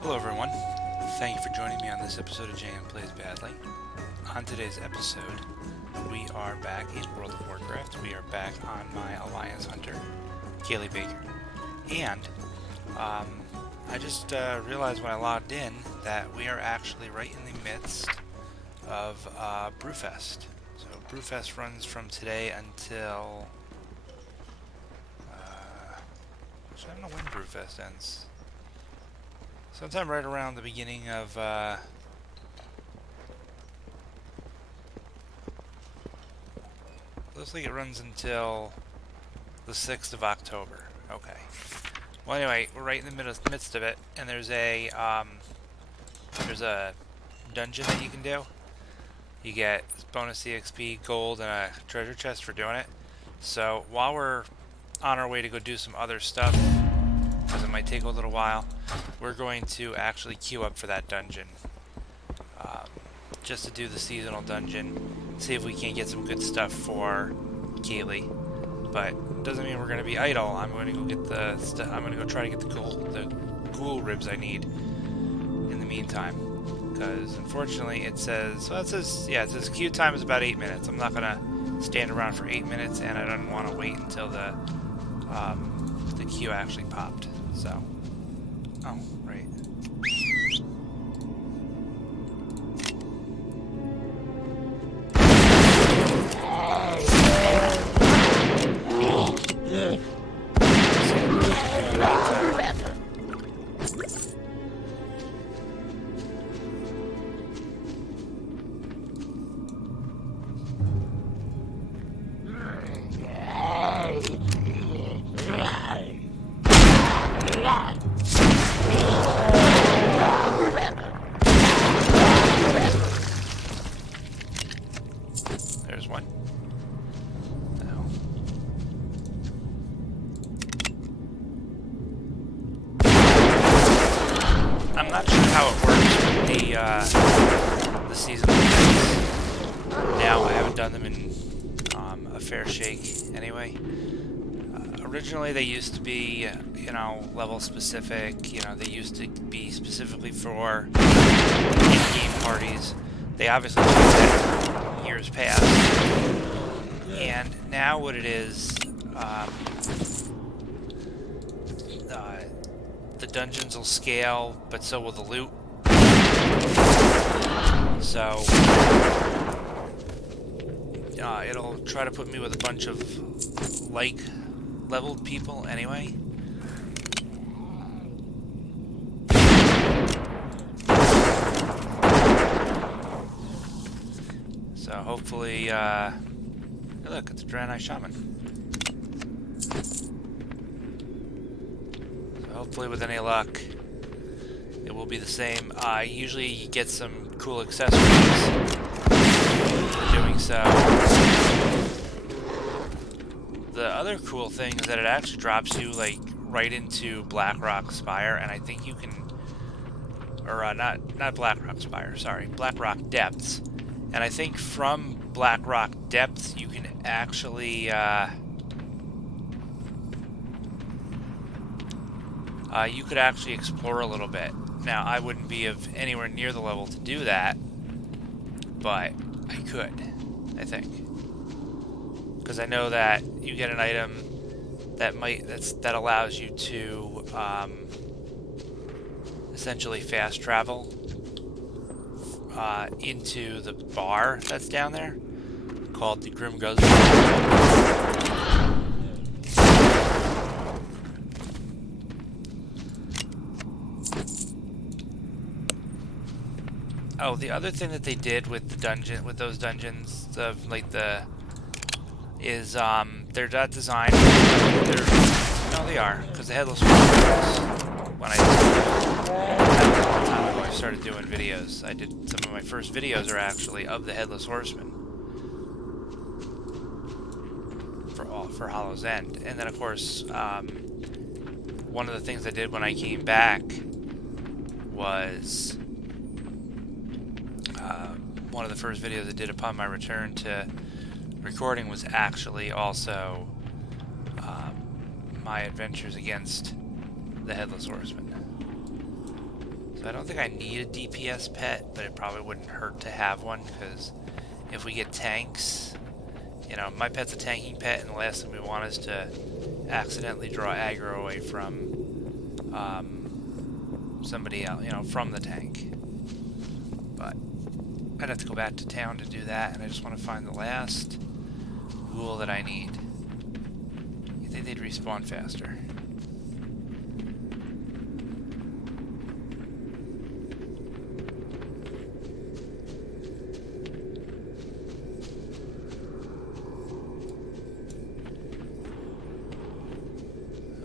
Hello everyone, thank you for joining me on this episode of JM Plays Badly. On today's episode, we are back in World of WarCraft. We are back on my Alliance Hunter, Kalie Baker. And, I just realized when I logged in that we are actually right in the midst of Brewfest. So Brewfest runs from today until... I don't know when Brewfest ends. Sometime right around the beginning of, looks like it runs until the 6th of October. Okay. Well, anyway, we're right in the midst of it, and there's a dungeon that you can do. You get bonus EXP, gold, and a treasure chest for doing it. So, while we're on our way to go do some other stuff, because it might take a little while, we're going to actually queue up for that dungeon. Just to do the seasonal dungeon, see if we can get some good stuff for Kalie. But doesn't mean we're going to be idle. I'm going to go get I'm going to go try to get the Ghoul Ribs I need in the meantime. Because unfortunately it says, well, it says queue time is about 8 minutes. I'm not going to stand around for 8 minutes, and I don't want to wait until the queue actually popped. So, oh, right. There's one. No. I'm not sure how it works with the seasonal events. Now, I haven't done them in a fair shake anyway. Originally, they used to be, level specific. They used to be specifically for in-game parties. They obviously changed that years past. And now what it is, the dungeons will scale, but so will the loot. So, it'll try to put me with a bunch of leveled people anyway. So hopefully, hey look, it's a Draenei Shaman. So hopefully with any luck, it will be the same. Usually you get some cool accessories for doing so. The other cool thing is that it actually drops you, right into Blackrock Spire, and I think you can... Or, not Blackrock Spire, sorry. Blackrock Depths. And I think from Blackrock Depths, you can actually, you could actually explore a little bit. Now, I wouldn't be anywhere near the level to do that, but I could, I think. Because I know that you get an item that allows you to, essentially fast travel into the bar that's down there, called the Grim Guzzler. Oh, the other thing that they did with those dungeons, is they're not designed. No, they are, because the Headless Horseman. When I started doing videos, some of my first videos are actually of the Headless Horseman for Hollow's End. And then of course, one of the things I did when I came back was one of the first videos I did upon my return to recording was actually also my adventures against the Headless Horseman. So I don't think I need a DPS pet, but it probably wouldn't hurt to have one, because if we get tanks, you know, my pet's a tanking pet, and the last thing we want is to accidentally draw aggro away from somebody else, you know, from the tank. But I'd have to go back to town to do that, and I just want to find the last ghoul that I need. You think they'd respawn faster?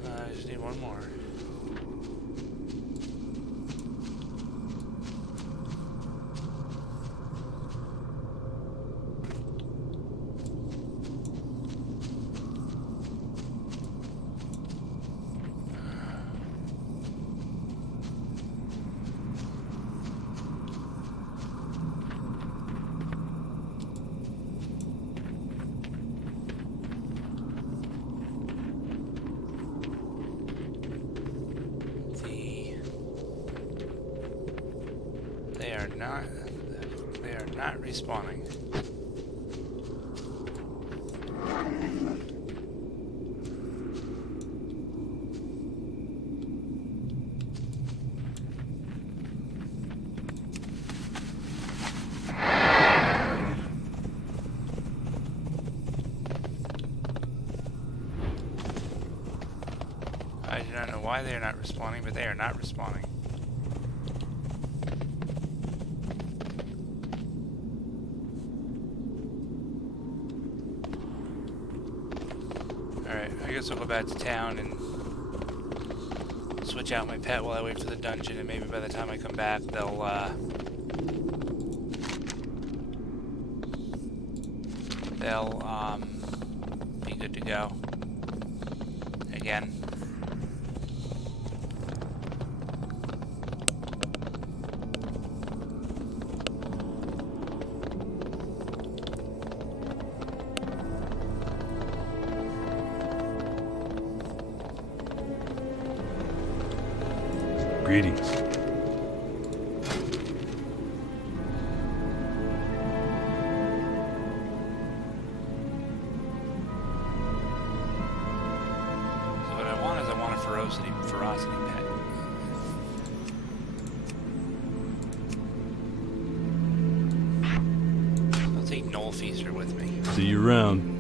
I just need one more. They are not respawning. I do not know why they are not respawning, but they are not respawning. I guess I'll go back to town and switch out my pet while I wait for the dungeon, and maybe by the time I come back, they'll be good to go again. Greetings. So what I want is I want a ferocity pet. I'll take Knoll Feaster with me. See you around.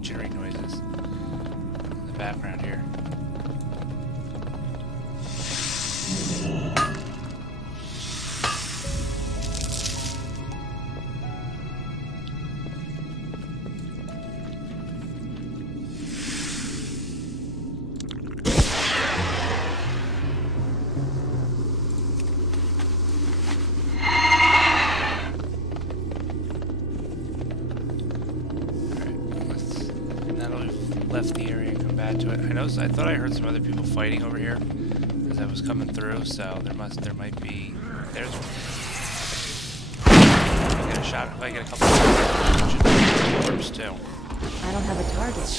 Jittering noises in the background here. Left the area and come back to it. I thought I heard some other people fighting over here as I was coming through, so there might be. There's. I get a shot. If I get a couple of orbs too. I don't have a target.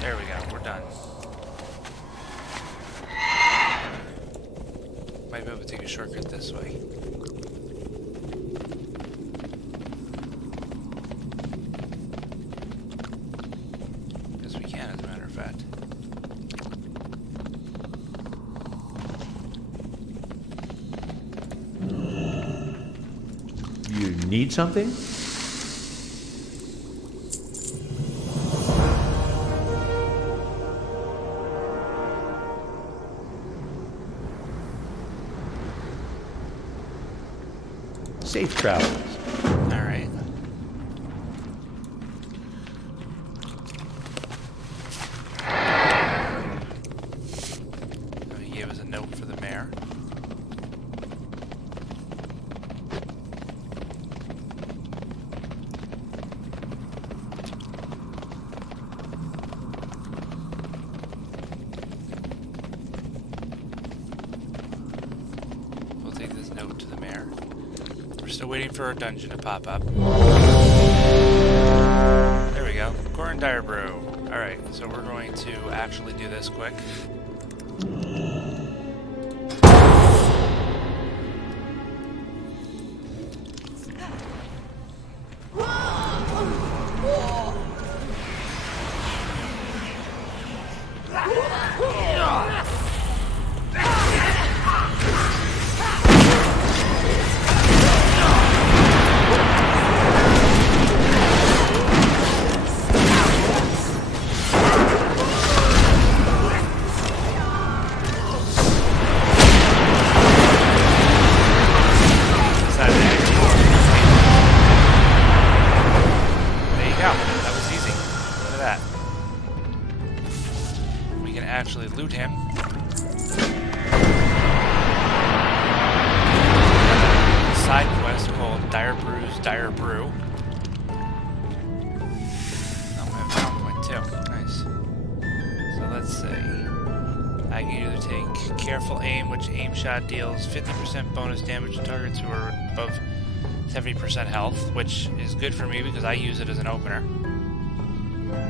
There we go. We're done. Might be able to take a shortcut this way. Need something? Safe travels. Alright. He gave us a note for the mayor. We'll take this note to the mayor. We're still waiting for our dungeon to pop up. There we go. Coren Direbrew. Alright, so we're going to actually do this quick. Actually loot him. Side quest called Direbrew's Dire Brew. Oh, I have found point too. Nice. So let's see. I can either take Careful Aim, which aim shot deals 50% bonus damage to targets who are above 70% health, which is good for me because I use it as an opener.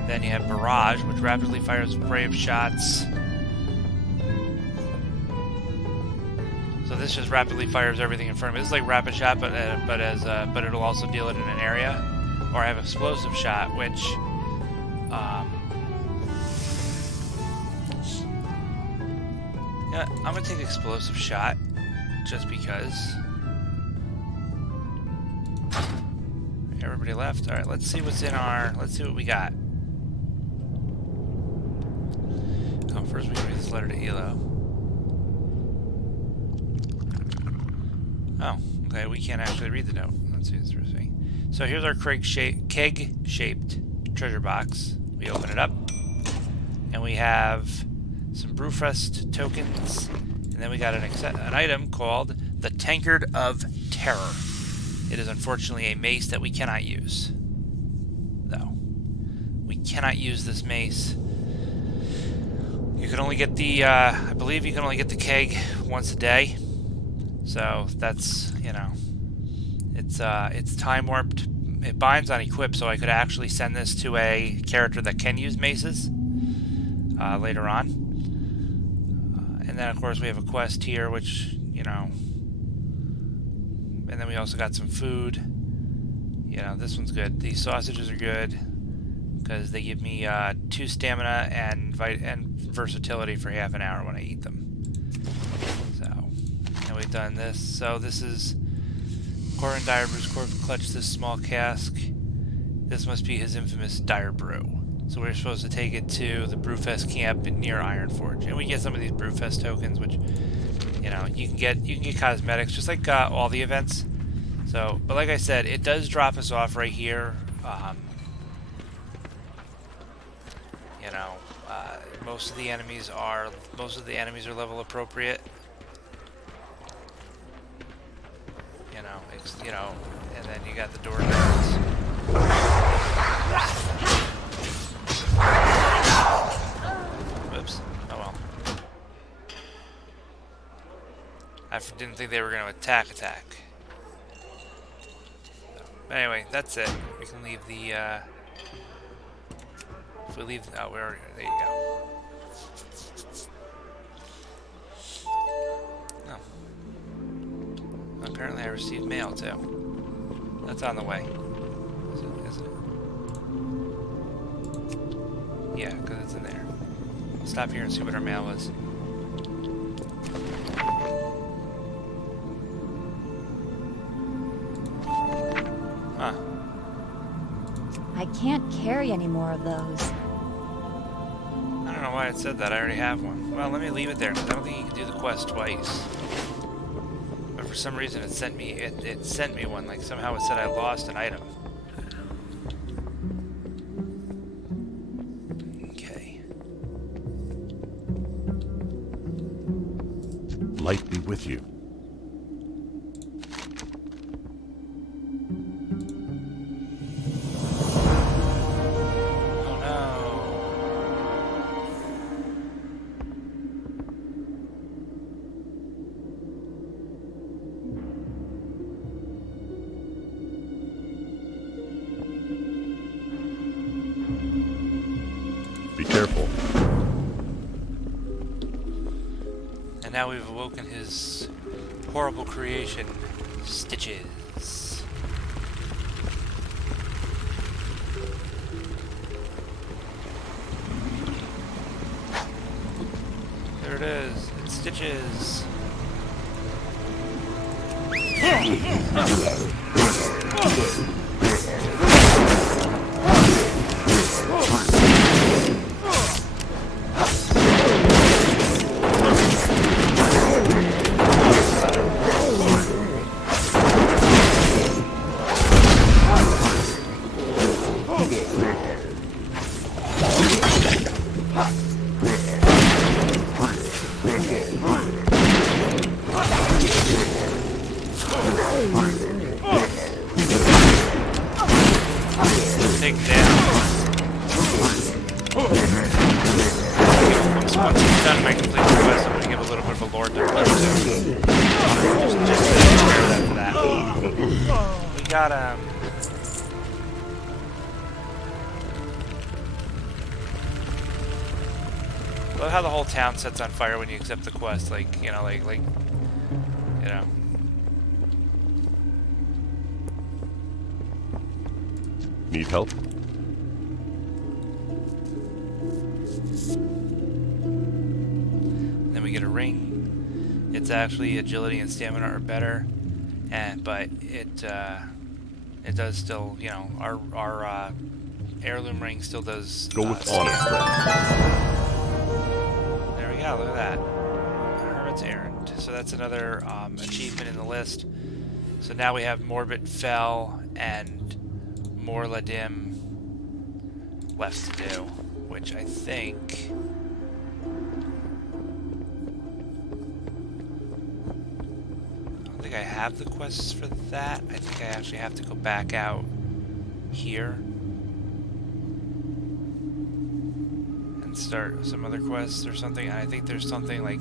Then you have Barrage, which rapidly fires a spray of shots. So this just rapidly fires everything in front of me. This is like Rapid Shot, but it'll also deal it in an area. Or I have Explosive Shot, which yeah, I'm gonna take Explosive Shot just because. Everybody left. All right, let's see what's in our. Let's see what we got. Oh, first we can read this letter to Elo. Oh, okay, we can't actually read the note. Let's see, it's interesting. So here's our keg-shaped treasure box. We open it up, and we have some Brewfest tokens, and then we got an item called the Tankard of Terror. It is unfortunately a mace that we cannot use, though. We cannot use this mace. You can only get the, I believe you can only get the keg once a day. So that's, you know, it's time warped. It binds on equip, so I could actually send this to a character that can use maces later on. And then of course we have a quest here, which, you know, and then we also got some food. You know, this one's good. These sausages are good because they give me 2 stamina and versatility for half an hour when I eat them. And we've done this. So this is Coren Direbrew's corpse clutched this small cask. This must be his infamous Dire Brew. So we're supposed to take it to the Brewfest camp near Ironforge, and we get some of these Brewfest tokens, which, you know, you can get cosmetics just like all the events. So, but like I said, it does drop us off right here. You know, most of the enemies are level appropriate. You know, and then you got the door guards. Whoops. Oh well. I didn't think they were going to attack. But anyway, that's it. We can leave the, if we leave, oh, we're already, there you go. Apparently I received mail too. That's on the way. Is it? Yeah, because it's in there. I'll stop here and see what our mail was. I can't carry any more of those. I don't know why it said that. I already have one. Well, let me leave it there, because I don't think you can do the quest twice. But for some reason it sent me one. Like somehow it said I lost an item. Okay. Light be with you. Oh no. Be careful. And now we've awoken his horrible creation, Stitches. There it is. It's Stitches. Take down. Once he's done my complete quest, I'm going to give a little bit of a lore dump to just to prepare that for that. We got love how the whole town sets on fire when you accept the quest, like, you know, like, you know. Need help? Then we get a ring. It's actually agility and stamina are better, but it does still, you know, our heirloom ring still does. Go with honor, friend. There we go. Look at that. Hermit's Errand. So that's another achievement in the list. So now we have Morbid Fell and Morladim left to do, which I think I have the quests for that. I think I actually have to go back out here and start some other quests or something. I think there's something like,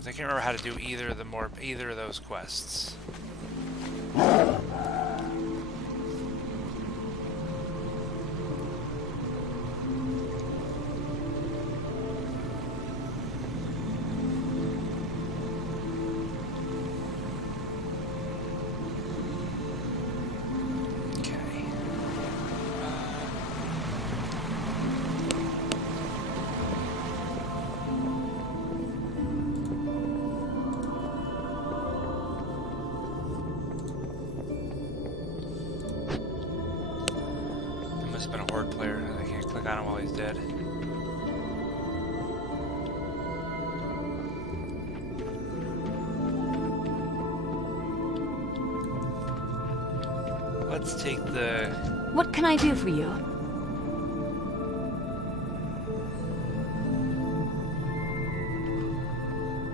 I can't remember how to do either of those quests. On him while he's dead. Let's take the... What can I do for you? Do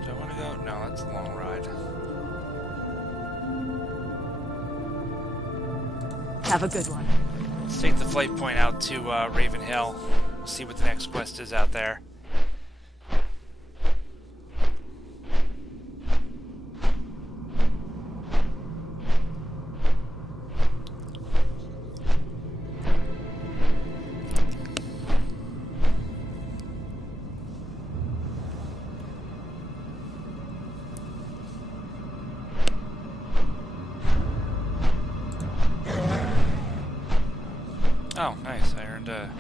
I want to go? No, that's a long ride. Have a good one. Let's take the flight point out to Raven Hill. See what the next quest is out there. Oh, nice. I earned a...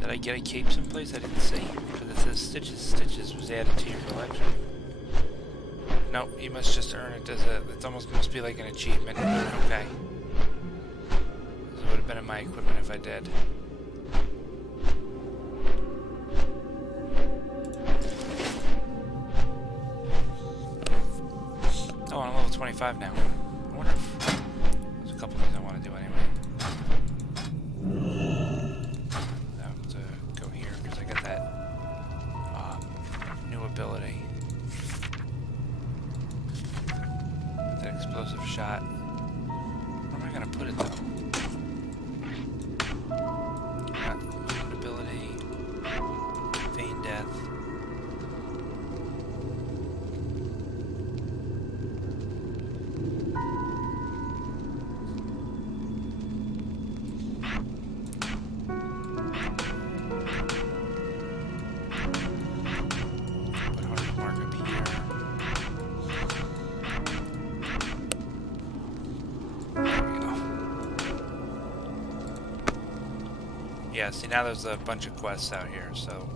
Did I get a cape someplace? I didn't see. Because it says Stitches. Stitches was added to your collection. Nope, you must just earn it as a... It almost must be like an achievement. Okay. have been in my equipment if I did. Oh, I'm level 25 now. I wonder if there's a couple things I want to do anyway. I have to go here because I got that new ability. That explosive shot. Where am I gonna put it though? Got ability, feign death. Put hard mark up here. Yeah, see now there's a bunch of quests out here, so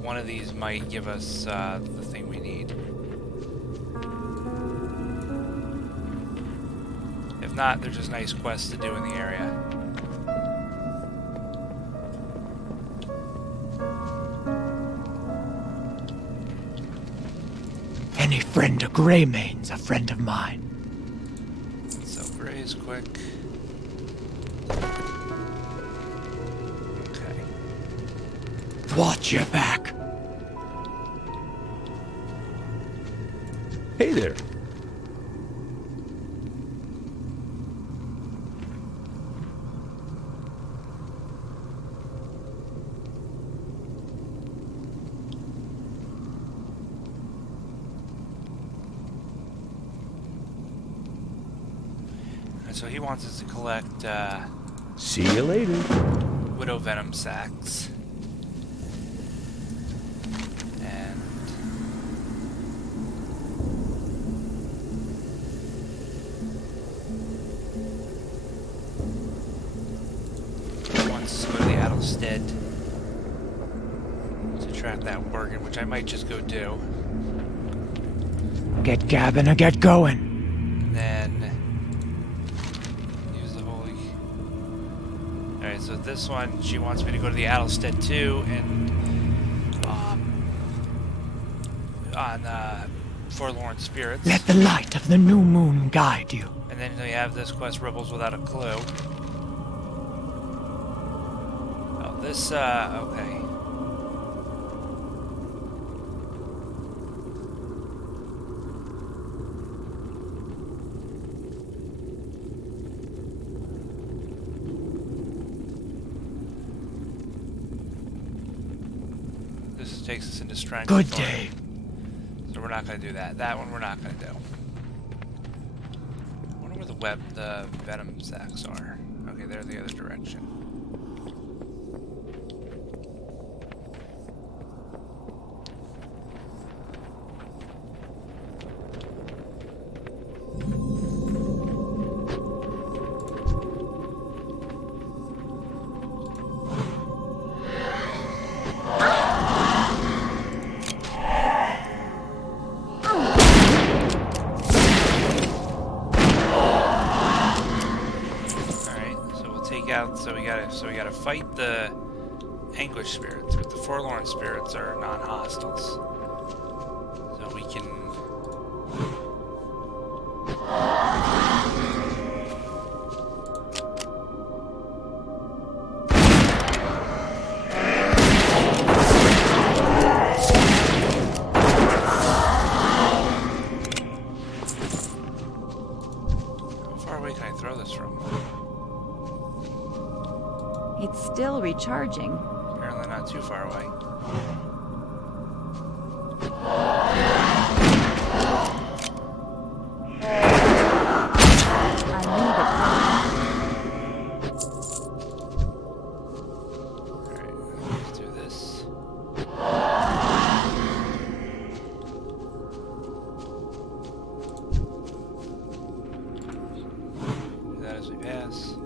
one of these might give us the thing we need. If not, they're just nice quests to do in the area. Any friend of Greymane's a friend of mine. So Gray's quick. Watch your back. Hey there. And so he wants us to collect See you later. Widow Venom sacks. Instead to track that working, which I might just go do. Get gabbing or get going. And then use the holy. Alright, so this one, she wants me to go to the Adelstead too, and on Forlorn Spirits. Let the light of the new moon guide you. And then we have this quest, Rebels Without a Clue. This, okay. This takes us into Strength. Good day. So we're not going to do that. That one we're not going to do. I wonder where the Venom sacks are. Okay, they're the other direction. So we gotta fight the Anguish spirits, but the Forlorn spirits are non-hostiles. So we can... How far away can I throw this from? It's still recharging. Apparently not too far away. Alright, let's do this. Do that as we pass.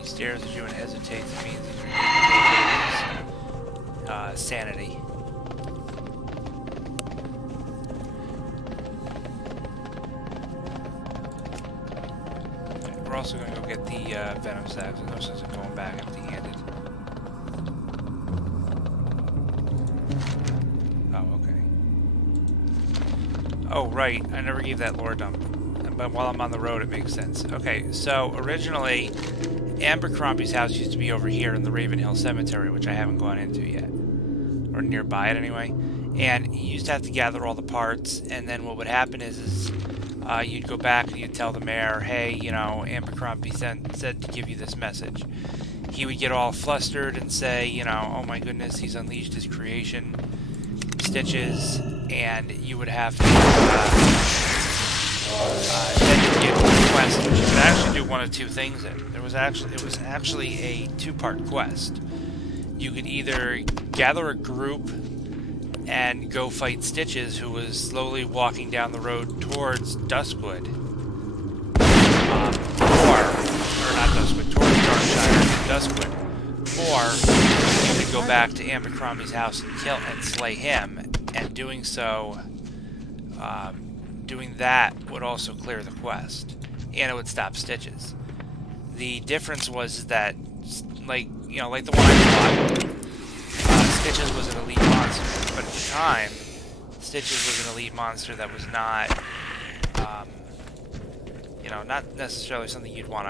he stares at you and hesitates, it means he's regaining sanity. Okay, we're also going to go get the venom sacs. There's no sense in going back empty-handed. Oh, okay. Oh, right. I never gave that lore dump. But while I'm on the road, it makes sense. Okay, so originally, Abercrombie's house used to be over here in the Ravenhill Cemetery, which I haven't gone into yet. Or nearby it, anyway. And you used to have to gather all the parts, and then what would happen is you'd go back and you'd tell the mayor, hey, you know, Abercrombie said to give you this message. He would get all flustered and say, you know, oh my goodness, he's unleashed his creation, Stitches, and you would have to... then you get a quest, which you could actually do one of two things in. It was actually a two-part quest. You could either gather a group and go fight Stitches, who was slowly walking down the road towards Duskwood, or not Duskwood, towards Darkshire and Duskwood, or you could go back to Abercrombie's house and kill and slay him, and doing so. Doing that would also clear the quest, and it would stop Stitches. The difference was that, like the one I fought, Stitches was an elite monster, but at the time, Stitches was an elite monster that was not, not necessarily something you'd want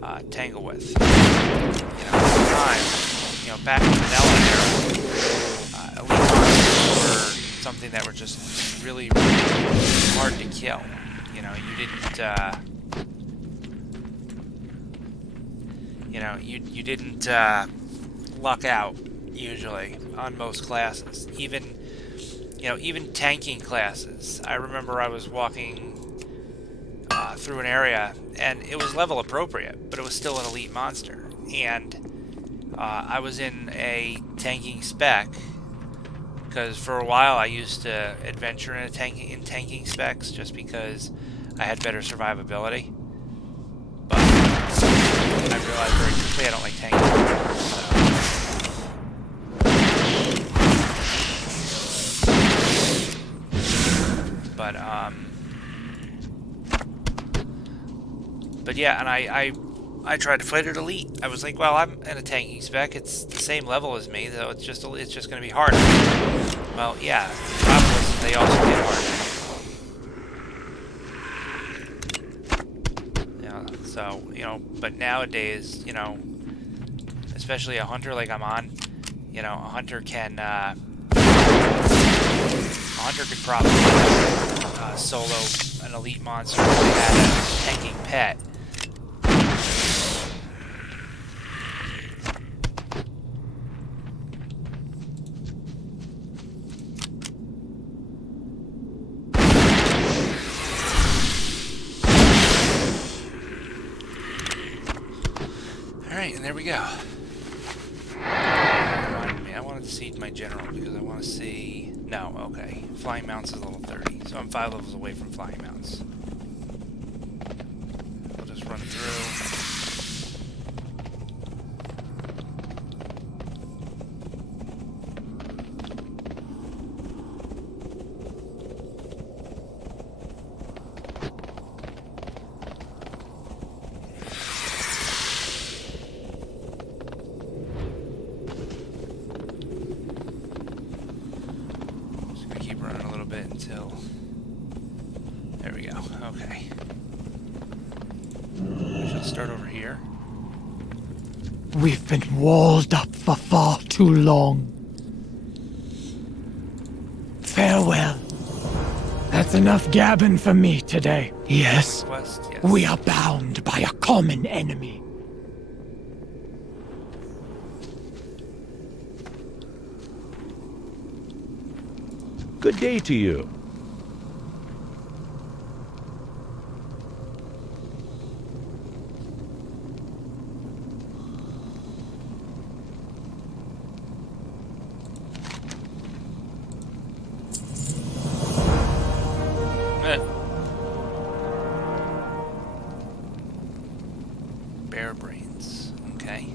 to tangle with. At the time, back in the vanilla era, elite monsters were something that were just really, really hard to kill. You didn't luck out usually on most classes. Even tanking classes. I remember I was walking through an area and it was level appropriate, but it was still an elite monster. And I was in a tanking spec. Because for a while I used to adventure in tanking specs just because I had better survivability. But I realized very quickly I don't like tanking. But yeah, and I tried to fight at elite. I was like, well, I'm in a tanking spec. It's the same level as me, so it's just going to be harder. Well, yeah. The problem was that they also get harder. So but nowadays, especially a hunter like I'm on, a hunter can probably solo an elite monster if they had a tanking pet. Alright, and there we go. I wanted to see my general because I want to see... No, okay. Flying Mounts is level 30, so I'm 5 levels away from Flying Mounts. I'll just run through. There we go. Okay. We should start over here. We've been walled up for far too long. Farewell. That's enough gabbing for me today. Yes, Yes. we are bound by a common enemy. Good day to you. bear brains. Okay.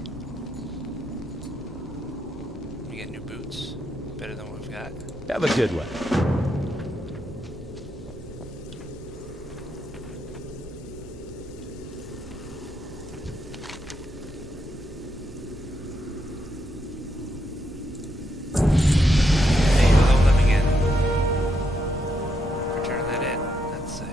We get new boots. Better than what we've got. Have a good one. Hey, hello them again. Return that in. Let's see.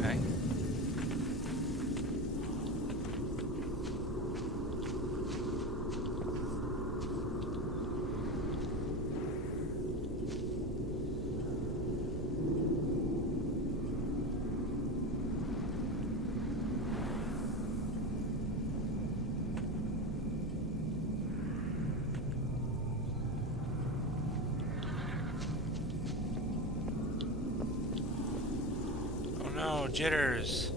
Okay. Oh no, jitters.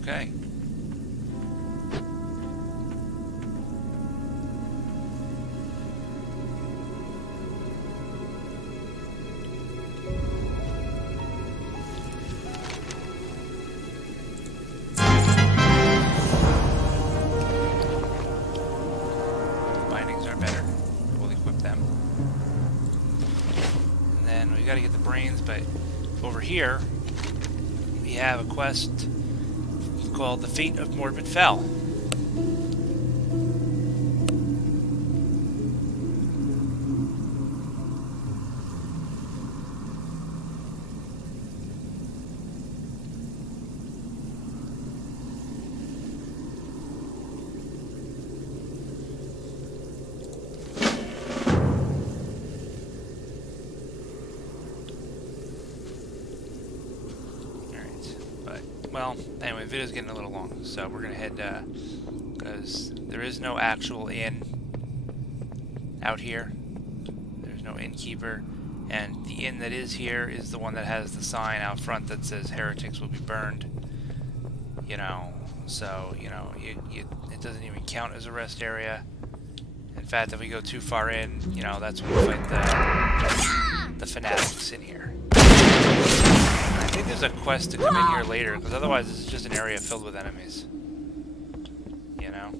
Okay. Bindings are better. We'll equip them. And then we gotta get the brains, but over here we have a quest called The Fate of Morbid Fell. Well, anyway, the video's getting a little long, so we're gonna head, because there is no actual inn out here. There's no innkeeper, and the inn that is here is the one that has the sign out front that says heretics will be burned. You know, so, you know, it doesn't even count as a rest area. In fact, if we go too far in, you know, that's when we fight the fanatics in here. I think there's a quest to come in here later, because otherwise this is just an area filled with enemies. You know?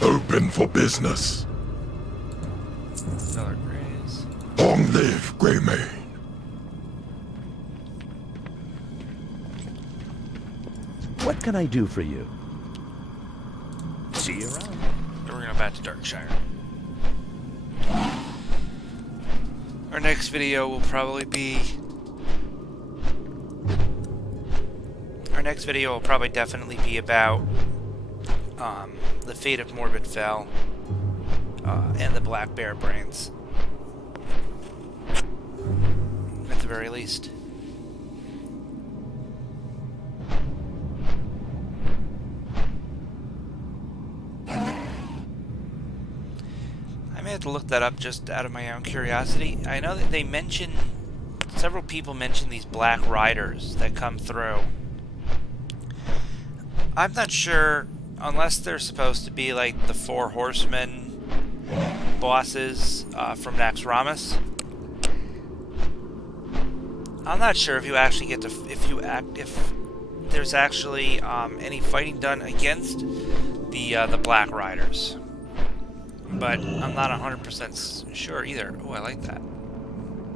Open for business. Stellar Grays. Long live Greymane. What can I do for you? See you around. Then we're going back to Darkshire. Our next video will probably be... definitely be about the fate of Morbid Fell and the Black Bear Brains. At the very least. I may have to look that up just out of my own curiosity. I know that they mention, several people mention these black riders that come through. I'm not sure, unless they're supposed to be like the Four Horsemen bosses from Naxxramas. I'm not sure if you actually get to, if there's actually any fighting done against the Black Riders. But I'm not 100% sure either. Oh, I like that.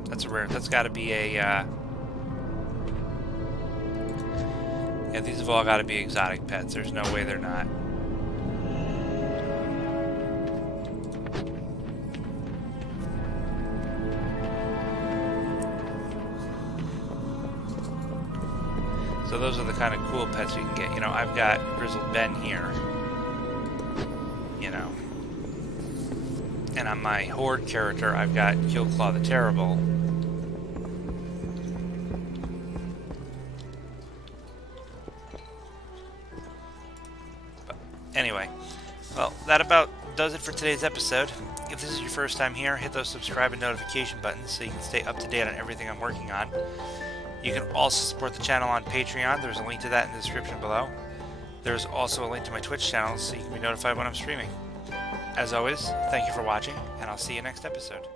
That's a rare. That's got to be a. Yeah, these have all got to be exotic pets. There's no way they're not. So those are the kind of cool pets you can get. You know, I've got Grizzled Ben here. And on my Horde character, I've got Killclaw the Terrible. But anyway, well, that about does it for today's episode. If this is your first time here, hit those subscribe and notification buttons so you can stay up to date on everything I'm working on. You can also support the channel on Patreon. There's a link to that in the description below. There's also a link to my Twitch channel so you can be notified when I'm streaming. As always, thank you for watching, and I'll see you next episode.